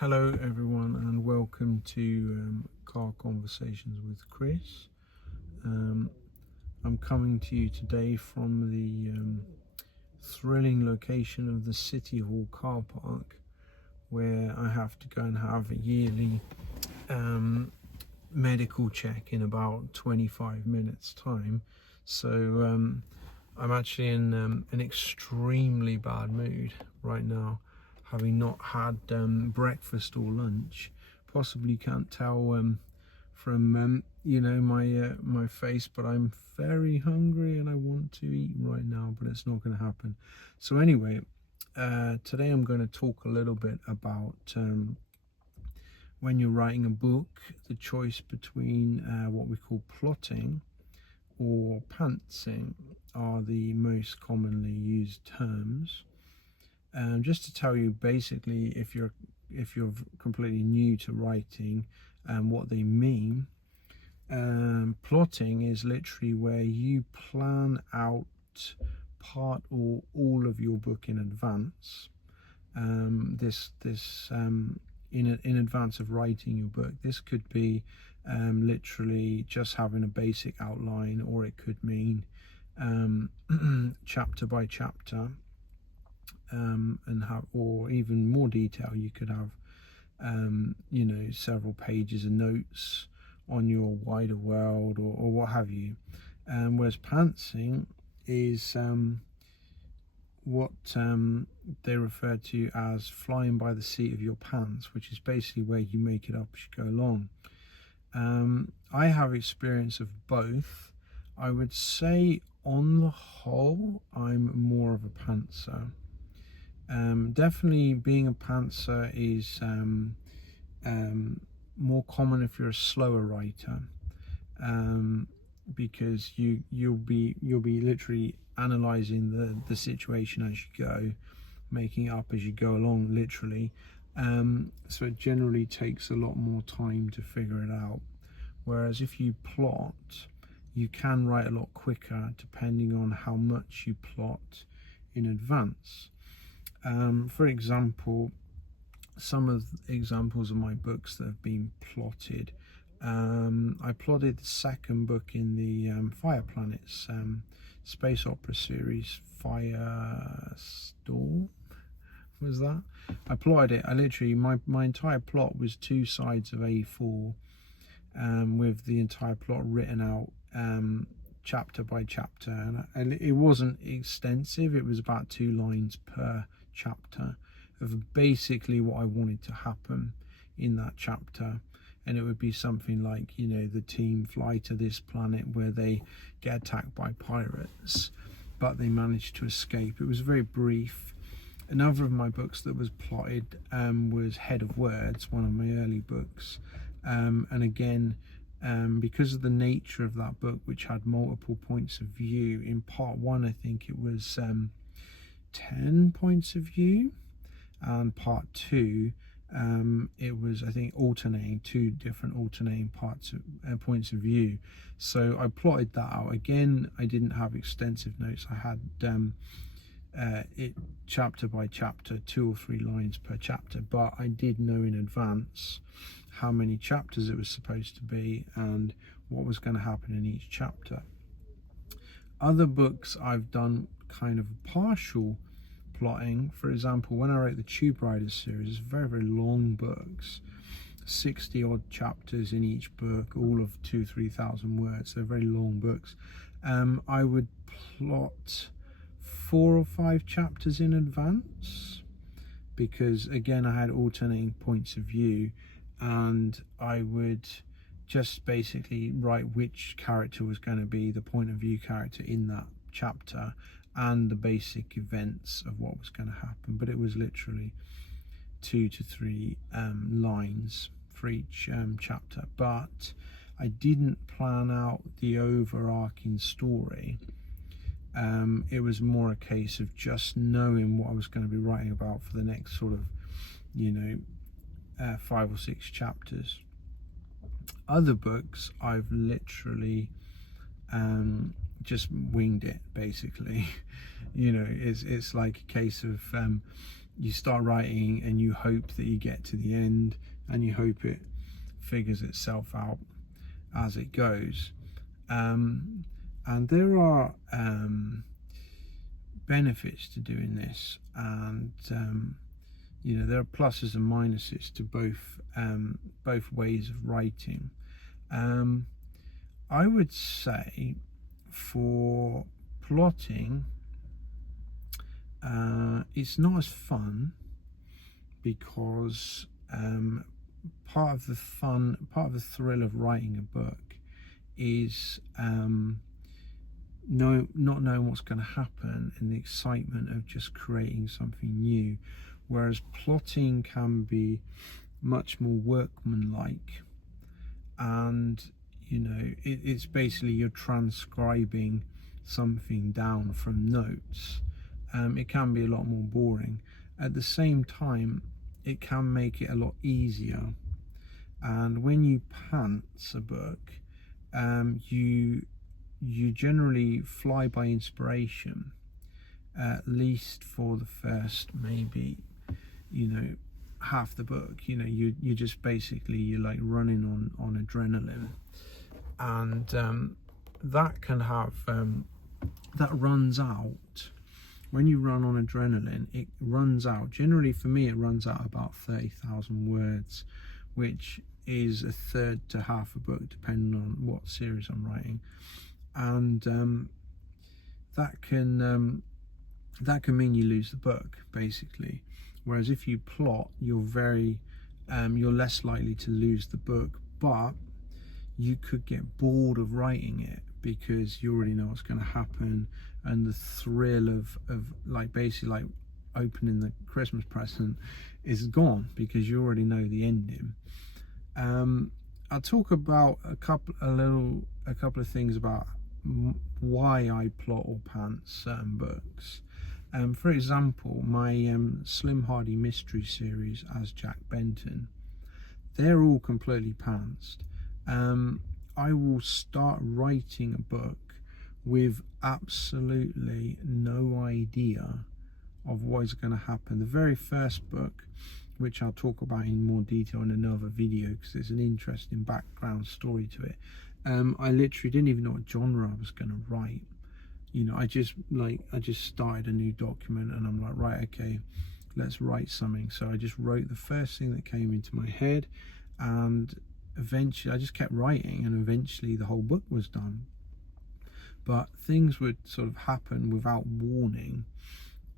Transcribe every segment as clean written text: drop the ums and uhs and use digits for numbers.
Hello everyone and welcome to Car Conversations with Chris. I'm coming to you today from the thrilling location of the City Hall car park, where I have to go and have a yearly medical check in about 25 minutes time. So I'm actually in an extremely bad mood right now, having not had breakfast or lunch. Possibly you can't tell from my face, but I'm very hungry and I want to eat right now, but it's not going to happen. So anyway, today I'm going to talk a little bit about when you're writing a book, the choice between what we call plotting or pantsing are the most commonly used terms. Just to tell you, basically, if you're completely new to writing and what they mean, plotting is literally where you plan out part or all of your book in advance. In advance of writing your book. This could be literally just having a basic outline, or it could mean chapter by chapter, or even more detail. You could have several pages of notes on your wider world, or what have you. Whereas pantsing is what they refer to as flying by the seat of your pants, which is basically where you make it up as you go along. I have experience of both. I would say on the whole I'm more of a pantser. Definitely being a pantser is more common if you're a slower writer, because you'll be literally analyzing the situation as you go, making it up as you go along, literally. So it generally takes a lot more time to figure it out. Whereas if you plot, you can write a lot quicker depending on how much you plot in advance. For example, some of the examples of my books that have been plotted. I plotted the second book in the Fire Planets space opera series, Firestorm was that. I plotted it. I literally, my entire plot was 2 sides of A4, with the entire plot written out chapter by chapter, and it wasn't extensive. It was about 2 lines per chapter of basically what I wanted to happen in that chapter. And it would be something like, the team fly to this planet where they get attacked by pirates, but they manage to escape. It was very brief. Another of my books that was plotted was Head of Words, one of my early books. And again, because of the nature of that book, which had multiple points of view, in part 1 I think it was 10 points of view, and part 2 it was, I think, alternating 2 different alternating parts of points of view. So I plotted that out. Again, I didn't have extensive notes. I had it chapter by chapter, 2 or 3 lines per chapter, but I did know in advance how many chapters it was supposed to be and what was going to happen in each chapter. Other books I've done kind of partial plotting. For example, when I wrote the Tube Riders series, very, very long books, 60 odd chapters in each book, all of 2,000-3,000 words. They're very long books. I would plot 4 or 5 chapters in advance, because again I had alternating points of view, and I would just basically write which character was going to be the point of view character in that chapter, and the basic events of what was going to happen. But it was literally 2 to 3 lines for each chapter. But I didn't plan out the overarching story. It was more a case of just knowing what I was going to be writing about for the next sort of 5 or 6 chapters. Other books I've literally just winged it, basically. It's like a case of you start writing and you hope that you get to the end, and you hope it figures itself out as it goes. And there are benefits to doing this, and you know, there are pluses and minuses to both ways of writing. I would say for plotting, it's not as fun, because part of the thrill of writing a book is not knowing what's going to happen, and the excitement of just creating something new, whereas plotting can be much more workmanlike, and you know, it's basically you're transcribing something down from notes. It can be a lot more boring. At the same time, it can make it a lot easier. And when you pants a book, you generally fly by inspiration, at least for the first, maybe, you know, half the book. You know, you just basically, you're like running on adrenaline, and that can have that runs out. When you run on adrenaline, it runs out. Generally, for me, it runs out about 30,000 words, which is a third to half a book, depending on what series I'm writing. And that can mean you lose the book, basically. Whereas if you plot, you're less likely to lose the book, but you could get bored of writing it, because you already know what's going to happen, and the thrill of like basically like opening the Christmas present is gone, because you already know the ending. I'll talk about a couple of things about why I plot or pants certain books. For example, my Slim Hardy mystery series as Jack Benton, they're all completely pantsed. I will start writing a book with absolutely no idea of what is going to happen. The very first book, which I'll talk about in more detail in another video, because there's an interesting background story to it. I literally didn't even know what genre I was going to write. You know, I just started a new document, and I'm like, right, okay, let's write something. So I just wrote the first thing that came into my head, and eventually I just kept writing, and eventually the whole book was done. But things would sort of happen without warning,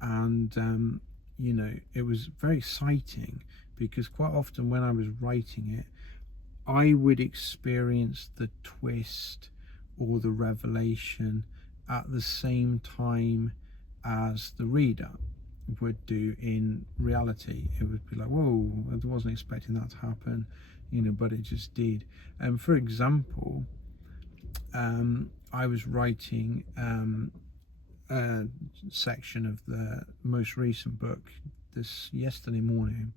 and you know, it was very exciting, because quite often when I was writing it, I would experience the twist or the revelation at the same time as the reader would do in reality. It would be like, whoa, I wasn't expecting that to happen, you know, but it just did. For example, I was writing a section of the most recent book yesterday morning,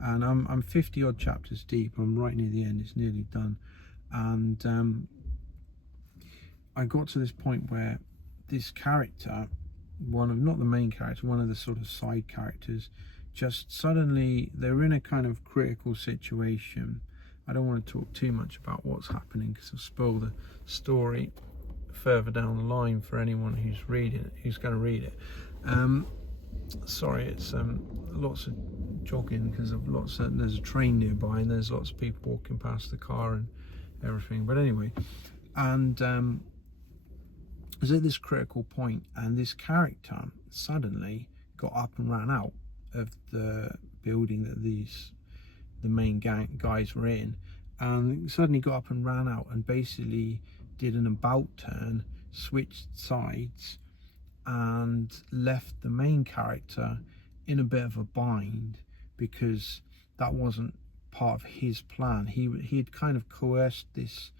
and I'm 50 odd chapters deep. I'm right near the end, it's nearly done, and I got to this point where this character, not the main character, one of the sort of side characters, just suddenly, they're in a kind of critical situation. I don't want to talk too much about what's happening, because I'll spoil the story further down the line for anyone who's going to read it. Sorry, it's lots of jogging, because of there's a train nearby, and there's lots of people walking past the car and everything. But anyway, and I was at this critical point, and this character suddenly got up and ran out of the building that the main guys were in, and suddenly got up and ran out, and basically did an about turn, switched sides, and left the main character in a bit of a bind, because that wasn't part of his plan. He had kind of coerced this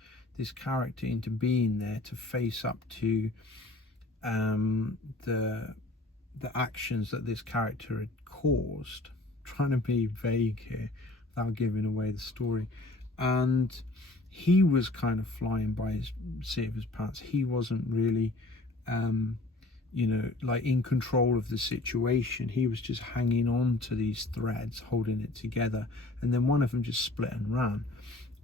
character into being there to face up to the actions that this character had caused. I'm trying to be vague here without giving away the story. And he was kind of flying by his seat of his pants. He wasn't really like in control of the situation. He was just hanging on to these threads, holding it together, and then one of them just split and ran.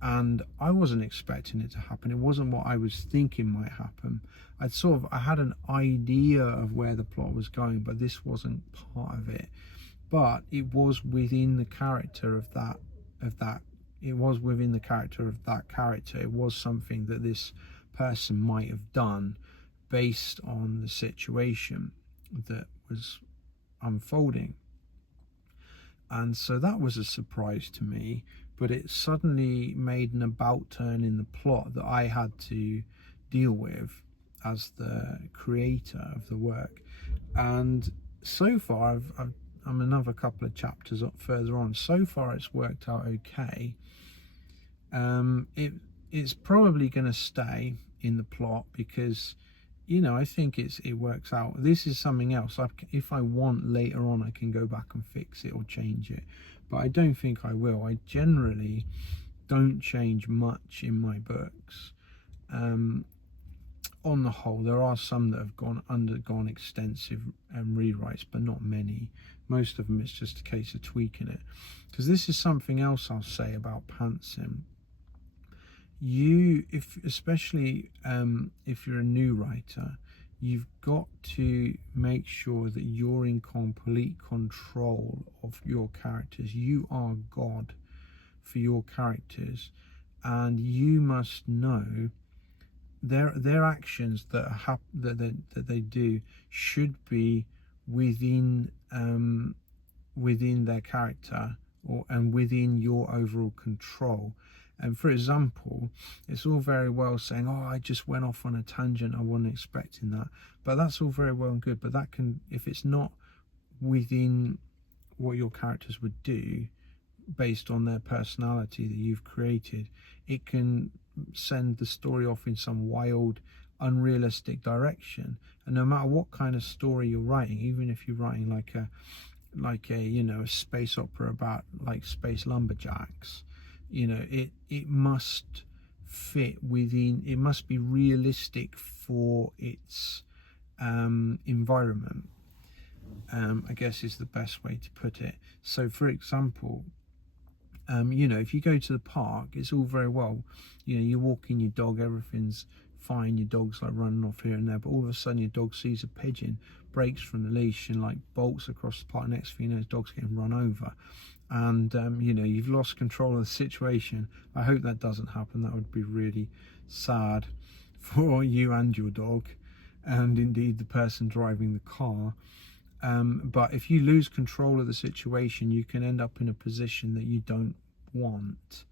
And I wasn't expecting it to happen. It wasn't what I was thinking might happen. I had an idea of where the plot was going, but this wasn't part of it. But it was within the character of that. It was within the character of that character. It was something that this person might have done based on the situation that was unfolding. And so that was a surprise to me, but it suddenly made an about turn in the plot that I had to deal with as the creator of the work. And so far, I'm another couple of chapters up further on. So far, it's worked out okay. It's probably going to stay in the plot because, I think it works out. This is something else. If I want later on, I can go back and fix it or change it, but I don't think I will. I generally don't change much in my books. On the whole, there are some that have undergone extensive rewrites, but not many. Most of them, it's just a case of tweaking it. Because this is something else I'll say about Pantsin. Especially if you're a new writer, you've got to make sure that you're in complete control of your characters. You are God for your characters, and you must know their actions that they do should be within their character and within your overall control. And for example, it's all very well saying, "Oh, I just went off on a tangent, I wasn't expecting that," but that's all very well and good, but that can, if it's not within what your characters would do based on their personality that you've created, it can send the story off in some wild, unrealistic direction. And no matter what kind of story you're writing, even if you're writing like a a space opera about like space lumberjacks, it must fit within, it must be realistic for its environment, I guess is the best way to put it. So for example, if you go to the park, it's all very well, you're walking your dog, everything's fine, your dog's like running off here and there, but all of a sudden your dog sees a pigeon, breaks from the leash and like bolts across the park. Next thing you know, his dog's getting run over, and you've lost control of the situation. I hope that doesn't happen. That would be really sad for you and your dog, and indeed the person driving the car. But if you lose control of the situation, you can end up in a position that you don't want.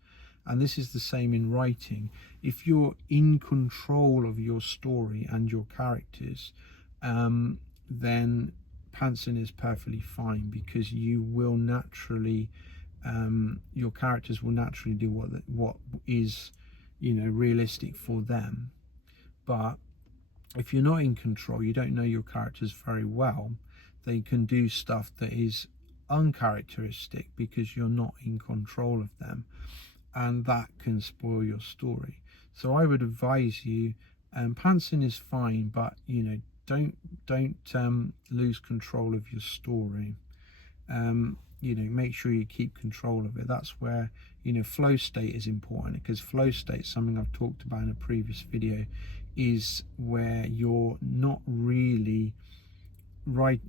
And this is the same in writing. If you're in control of your story and your characters, then Pantsin is perfectly fine, because you will naturally, your characters will naturally do what is, realistic for them. But if you're not in control, you don't know your characters very well, they can do stuff that is uncharacteristic because you're not in control of them, and that can spoil your story. So I would advise you, Pantsin is fine, but don't lose control of your story. Make sure you keep control of it. That's where flow state is important, because flow state, something I've talked about in a previous video, is where you're not really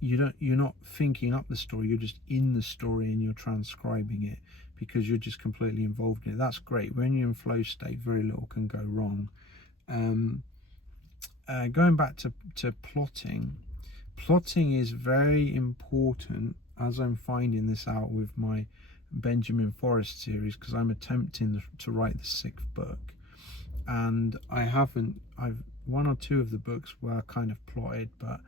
you're not thinking up the story, you're just in the story and you're transcribing it because you're just completely involved in it. That's great. When you're in flow state, very little can go wrong. Going back to plotting is very important, as I'm finding this out with my Benjamin Forrest series, because I'm attempting to write the 6th book, and I've one or two of the books were kind of plotted, but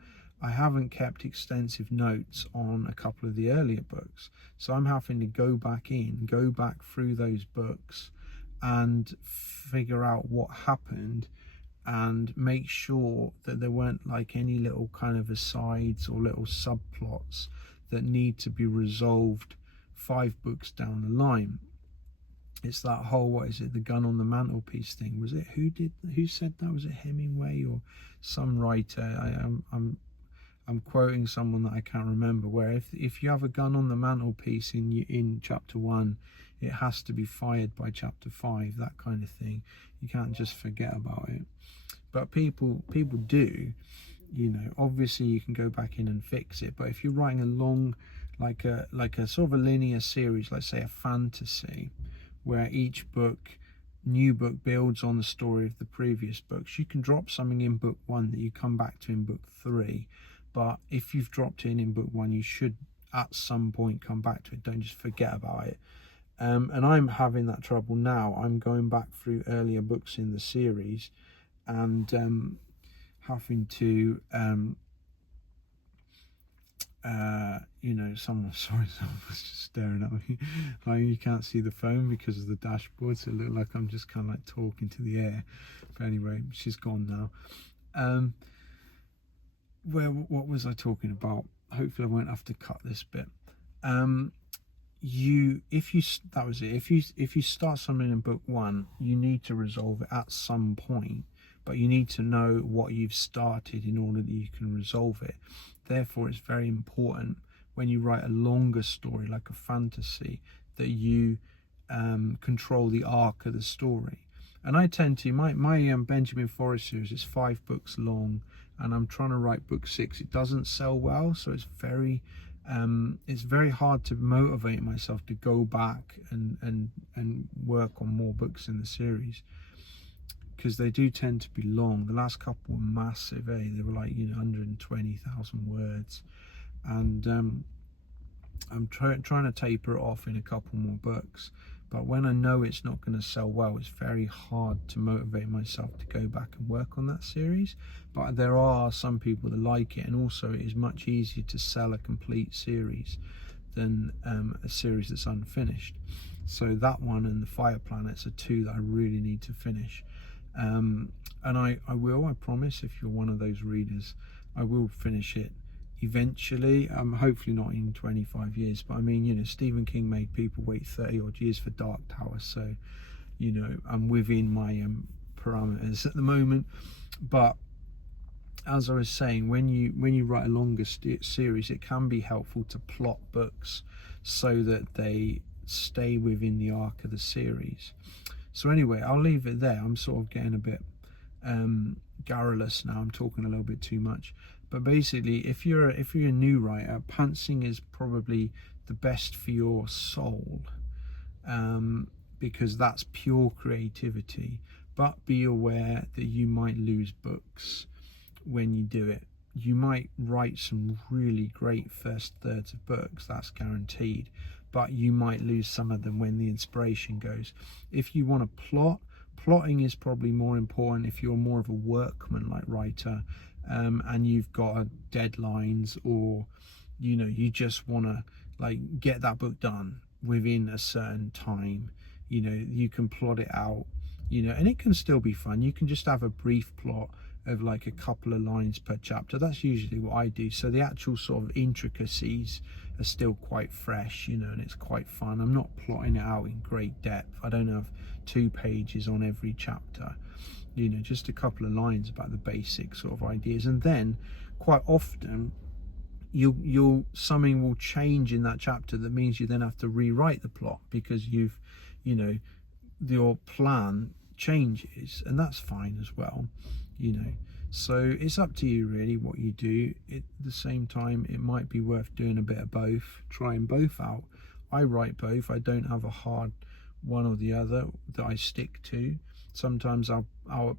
I haven't kept extensive notes on a couple of the earlier books, so I'm having to go back through those books and figure out what happened and make sure that there weren't like any little kind of asides or little subplots that need to be resolved 5 books down the line. It's that whole, what is it, the gun on the mantelpiece thing. Was it, who said that? Was it Hemingway or some writer? I'm quoting someone that I can't remember, where if you have a gun on the mantelpiece in chapter 1, it has to be fired by chapter 5, that kind of thing. You can't just forget about it. But people do, you know. Obviously you can go back in and fix it, but if you're writing a long, like a sort of a linear series, let's say a fantasy, where each new book builds on the story of the previous books, you can drop something in book 1 that you come back to in book 3. But if you've dropped it in book 1, you should at some point come back to it. Don't just forget about it. And I'm having that trouble now. I'm going back through earlier books in the series and having to you know, someone was just staring at me. Like, you can't see the phone because of the dashboard, so it looked like I'm just kind of like talking to the air. But anyway, she's gone now. What was I talking about? Hopefully I won't have to cut this bit. If you start something in book 1, you need to resolve it at some point, but you need to know what you've started in order that you can resolve it. Therefore, it's very important when you write a longer story like a fantasy that you control the arc of the story. And I tend to, my Benjamin Forrest series is 5 books long, and I'm trying to write book 6. It doesn't sell well, so it's very hard to motivate myself to go back and work on more books in the series, because they do tend to be long. The last couple were massive, they were like, you know, 120,000 words, and I'm trying to taper it off in a couple more books. But when I know it's not going to sell well, it's very hard to motivate myself to go back and work on that series. But there are some people that like it, and also it is much easier to sell a complete series than a series that's unfinished. So that one and the Fire Planets are 2 that I really need to finish. And I promise, if you're one of those readers, I will finish it eventually. Hopefully not in 25 years, but I mean, you know, Stephen King made people wait 30 odd years for Dark Tower, so, you know, I'm within my parameters at the moment. But as I was saying, when you write a longer series, it can be helpful to plot books so that they stay within the arc of the series. So anyway, I'll leave it there. I'm sort of getting a bit garrulous now. I'm talking a little bit too much. But basically, if you're a new writer, pantsing is probably the best for your soul, because that's pure creativity. But be aware that you might lose books when you do it. You might write some really great first thirds of books, that's guaranteed, but you might lose some of them when the inspiration goes. If you want to plotting is probably more important if you're more of a workman-like writer, and you've got deadlines, or, you know, you just want to like get that book done within a certain time. You know, you can plot it out, you know, and it can still be fun. You can just have a brief plot of like a couple of lines per chapter. That's usually what I do, so the actual sort of intricacies are still quite fresh, you know, and it's quite fun. I'm not plotting it out in great depth. I don't have 2 pages on every chapter, you know, just a couple of lines about the basic sort of ideas. And then quite often something will change in that chapter that means you then have to rewrite the plot, because you know, your plan changes, and that's fine as well, you know. So it's up to you really what you do. At the same time, it might be worth doing a bit of both, trying both out. I write both. I don't have a hard one or the other that I stick to. Sometimes I'll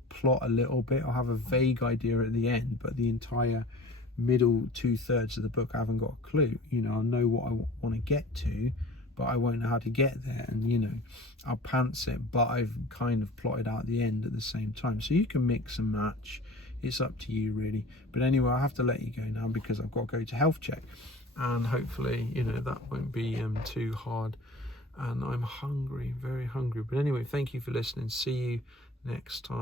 plot a little bit. I'll have a vague idea at the end, but the entire middle 2/3 of the book I haven't got a clue. You know, I'll know what I want to get to, but I won't know how to get there. And, you know, I'll pants it, but I've kind of plotted out the end at the same time. So you can mix and match. It's up to you really. But anyway, I have to let you go now because I've got to go to health check, and hopefully, you know, that won't be too hard. And I'm hungry, very hungry. But anyway, thank you for listening. See you next time.